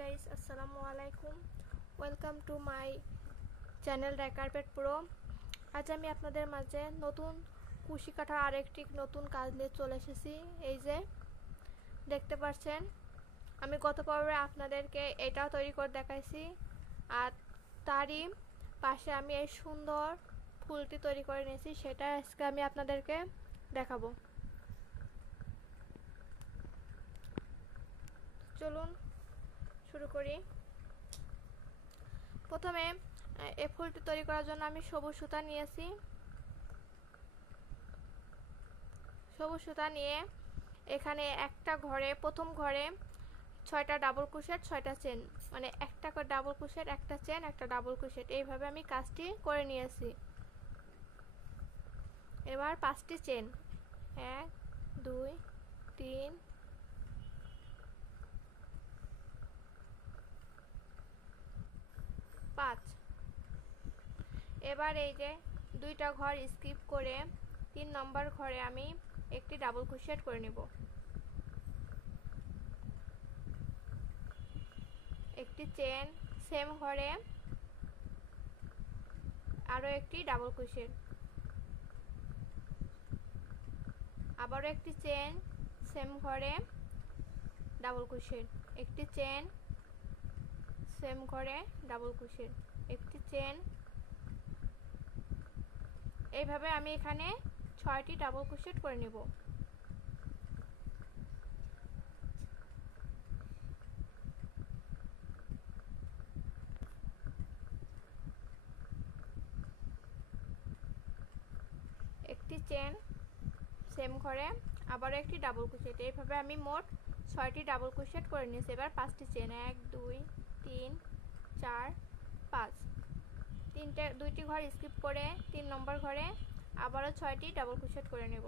guys, assalamu alaikum. Welcome to my channel Carpet Pro. আজ আমি আপনাদের মাঝে নতুন কুশি কাটার আরেকটি নতুন কাজ নিয়ে চলে এসেছি। এই যে দেখতে পাচ্ছেন, আমি গত পর্বে আপনাদেরকে এটাও তৈরি করে দেখাইছি, আর তারই পাশে আমি এই সুন্দর ফুলটি তৈরি করে নিয়েছি, সেটা আজকে আমি আপনাদেরকে দেখাবো। চলুন শুরু করি। প্রথমে এই ফুলটি তৈরি করার জন্য আমি সবুজ সুতা নিয়েছি। সবুজ সুতা নিয়ে এখানে একটা ঘরে, প্রথম ঘরে 6টা ডাবল ক্রোশেট, 6টা চেন, মানে একটা করে ডাবল ক্রোশেট, একটা চেন, একটা ডাবল ক্রোশেট, এইভাবে আমি কাজটি করে নিয়েছি। এবার 5টি চেন, 1 2 3 5। এবার এই যে 2টা ঘর স্কিপ করে 3 নম্বর ঘরে আমি একটি ডাবল ক্রোশেট করে নেব। একটি চেন, সেম ঘরে আরো একটি ডাবল ক্রোশেট, আবারও একটি চেন, সেম ঘরে ডাবল ক্রোশেট, একটি চেন, সেম ঘরে ডাবল ক্রোশেট, একটি চেন। এইভাবে আমি এখানে 6টি ডাবল ক্রোশেট করে নেব। একটি চেন, সেম ঘরে আবারও একটি ডাবল ক্রোশেট, এইভাবে আমি মোট 6টি ডাবল ক্রোশেট করে নিয়েছি। এবার 5টি চেন, 1 2 3 4 5, 2টি ঘর স্কিপ করে 3 নম্বর ঘরে আবারও 6টি ডাবল ক্রোশেট করে নেব।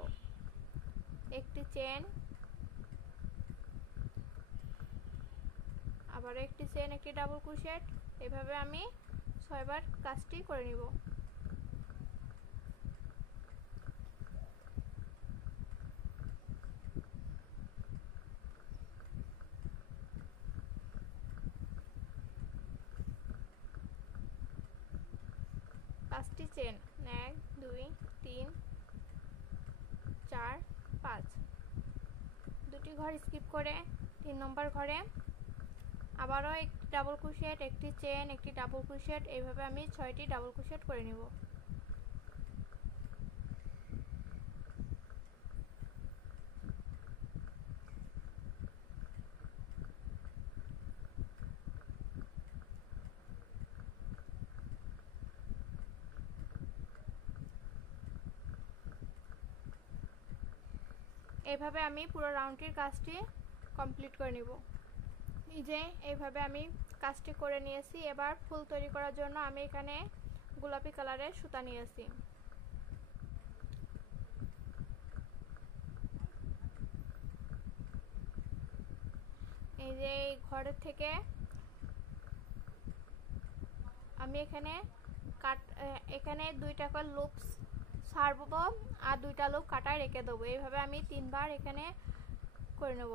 একটি চেন, আবারও একটি চেন, একটি ডাবল ক্রোশেট, এভাবে আমি 6বার কাজটি করে নিব। পাঁচটি চেন, 1 2 3 4 5, 2টি ঘর স্কিপ করে 3 নম্বর ঘরে আবারও একটি ডাবল ক্রোশেট, একটি চেন, একটি ডাবল ক্রোশেট, এইভাবে আমি 6টি ডাবল ক্রোশেট করে নেব। এইভাবে আমি পুরো রাউন্ডটির কাজটি কমপ্লিট করে নেব। এই যে এইভাবে আমি কাজটি করে নিয়েছি। এবার ফুল তৈরি করার জন্য আমি এখানে গোলাপি কালারের সুতা নিয়েছি। এই যে এই ঘরের থেকে আমি এখানে 2টা করে লুপ ছাড়বো আর 2টা লুপ কাটায় রেখে দেবো। এইভাবে আমি 3বার এখানে করে নেব।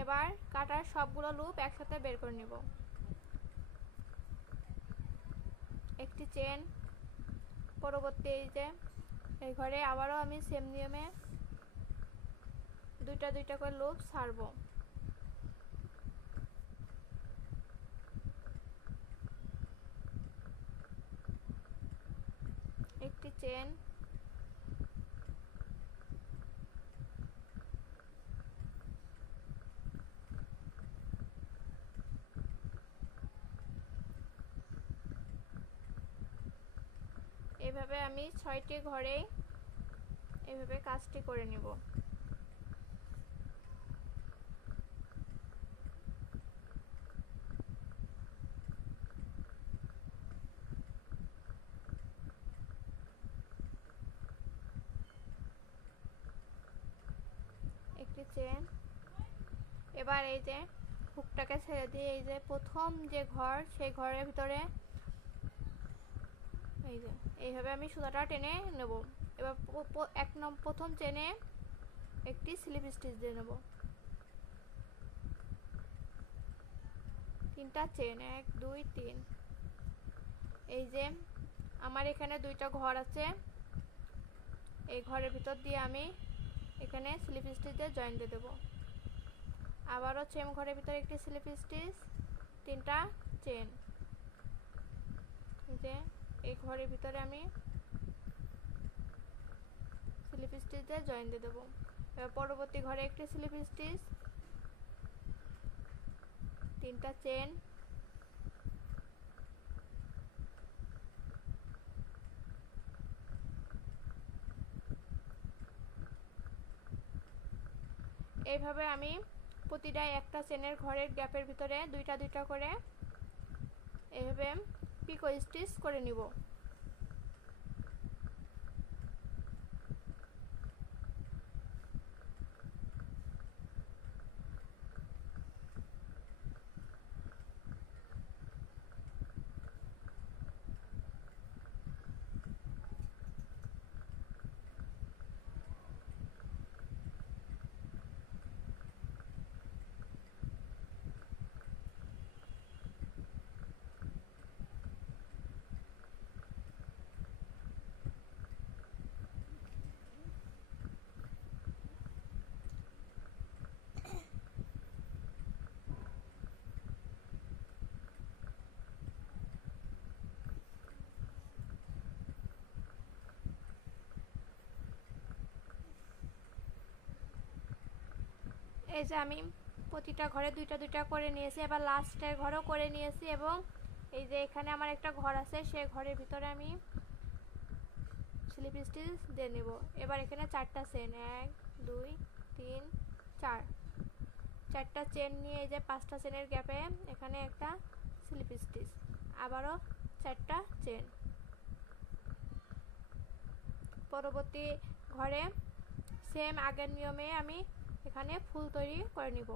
এবার কাটার সবগুলো লুপ একসাথে বের করে নেব। একটি চেন, পরবর্তী এই যে এই ঘরে আবারও আমি সেম নিয়মে 2টা করে লুপ ছাড়বো। একটি চেন, এইভাবে আমি 6টি ঘরে এইভাবে কাজটি করে নিব। একটি চেন। এবার এই যে হুকটাকে ছেড়ে দিয়ে এই যে প্রথম যে ঘর, সেই ঘরের ভিতরে এই যে এইভাবে আমি সুতাটা টেনে নেব। এবার প্রথম চেনে একটি স্লিপ স্টিচ দিয়ে নেব। তিনটা চেন, 1 2 3। এই যে আমার এখানে দুইটা ঘর আছে, এই ঘরের ভিতর দিয়ে আমি এখানে স্লিপ স্টিচ দিয়ে জয়েন দিয়ে দেবো। আবারও সেম ঘরের ভিতরে একটি স্লিপ স্টিচ, তিনটা চেন। যে এই ঘরের ভিতরে আমি স্লিপ স্টিচ দিয়ে জয়েন দিয়ে দেবো। এবার পরবর্তী ঘরে একটি স্লিপ স্টিচ, তিনটা চেন, এইভাবে আমি প্রতিটা একটা চেনের ঘরের গ্যাপের ভিতরে দুইটা দুইটা করে এইভাবে পিকো স্টিচ করে নিব। এই যে আমি প্রতিটা ঘরে দুইটা দুইটা করে নিয়েছি, এবার লাস্টের ঘরও করে নিয়েছি এবং এই যে এখানে আমার একটা ঘর আছে, সেই ঘরের ভিতরে আমি স্লিপ স্টিচ দিয়ে নেব। এবার এখানে চারটা চেন, 1 2 3 4, চারটা চেন নিয়ে এই যে পাঁচটা চেনের গ্যাপে এখানে একটা স্লিপ স্টিচ, আবারও চারটা চেন। পরবর্তী ঘরে সেম আগের নিয়মে আমি এখানে ফুল তৈরি করে নিব।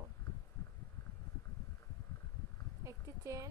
একটি চেন,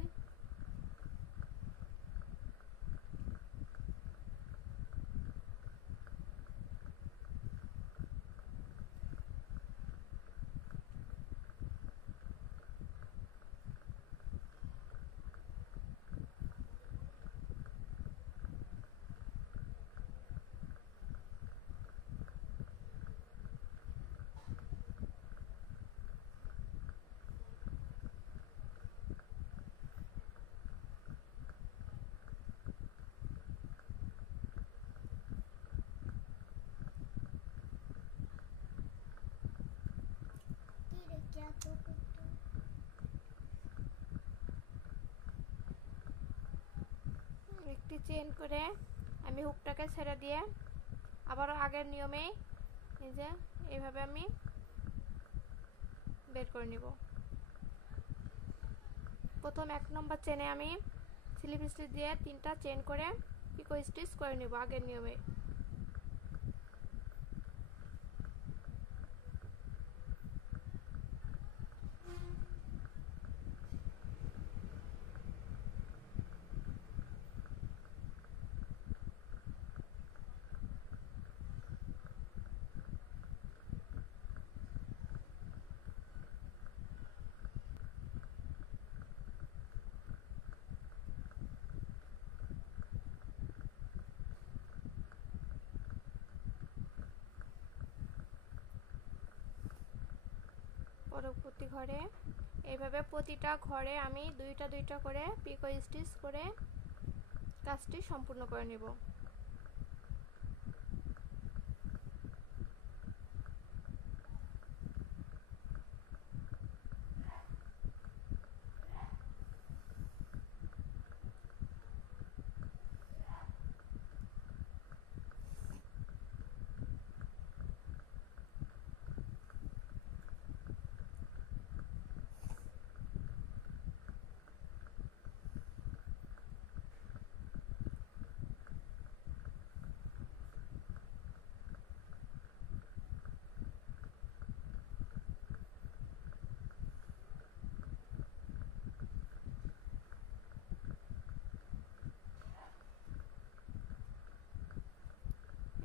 একটি চেন করে আমি হুকটাকে ছেড়ে দিয়ে আবারও আগের নিয়মেই এই যে এইভাবে আমি বের করে নিব। প্রথম 1 নম্বর চেনে আমি স্লিপ স্টিচ দিয়ে তিনটা চেন করে পিকো স্টিচ করে নিব আগের নিয়মে। পরবর্তী ঘরে এইভাবে প্রতিটা ঘরে আমি দুইটা দুইটা করে পিকো স্টিচ করে কাজটি সম্পূর্ণ করে নেব।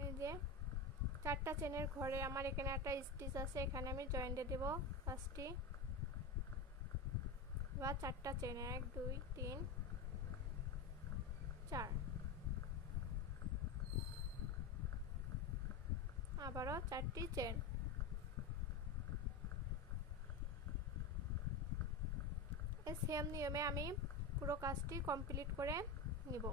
এই যে চারটা চেনের ঘরে আমার এখানে একটা স্টিচ আছে, এখানে আমি জয়েন দিয়ে দেব পাঁচটি। এবার 4টা চেন 1 2 3 4 আবারও 4টি চেন। এই সেম নিয়মে আমি পুরো কাজটি কমপ্লিট করে নিব।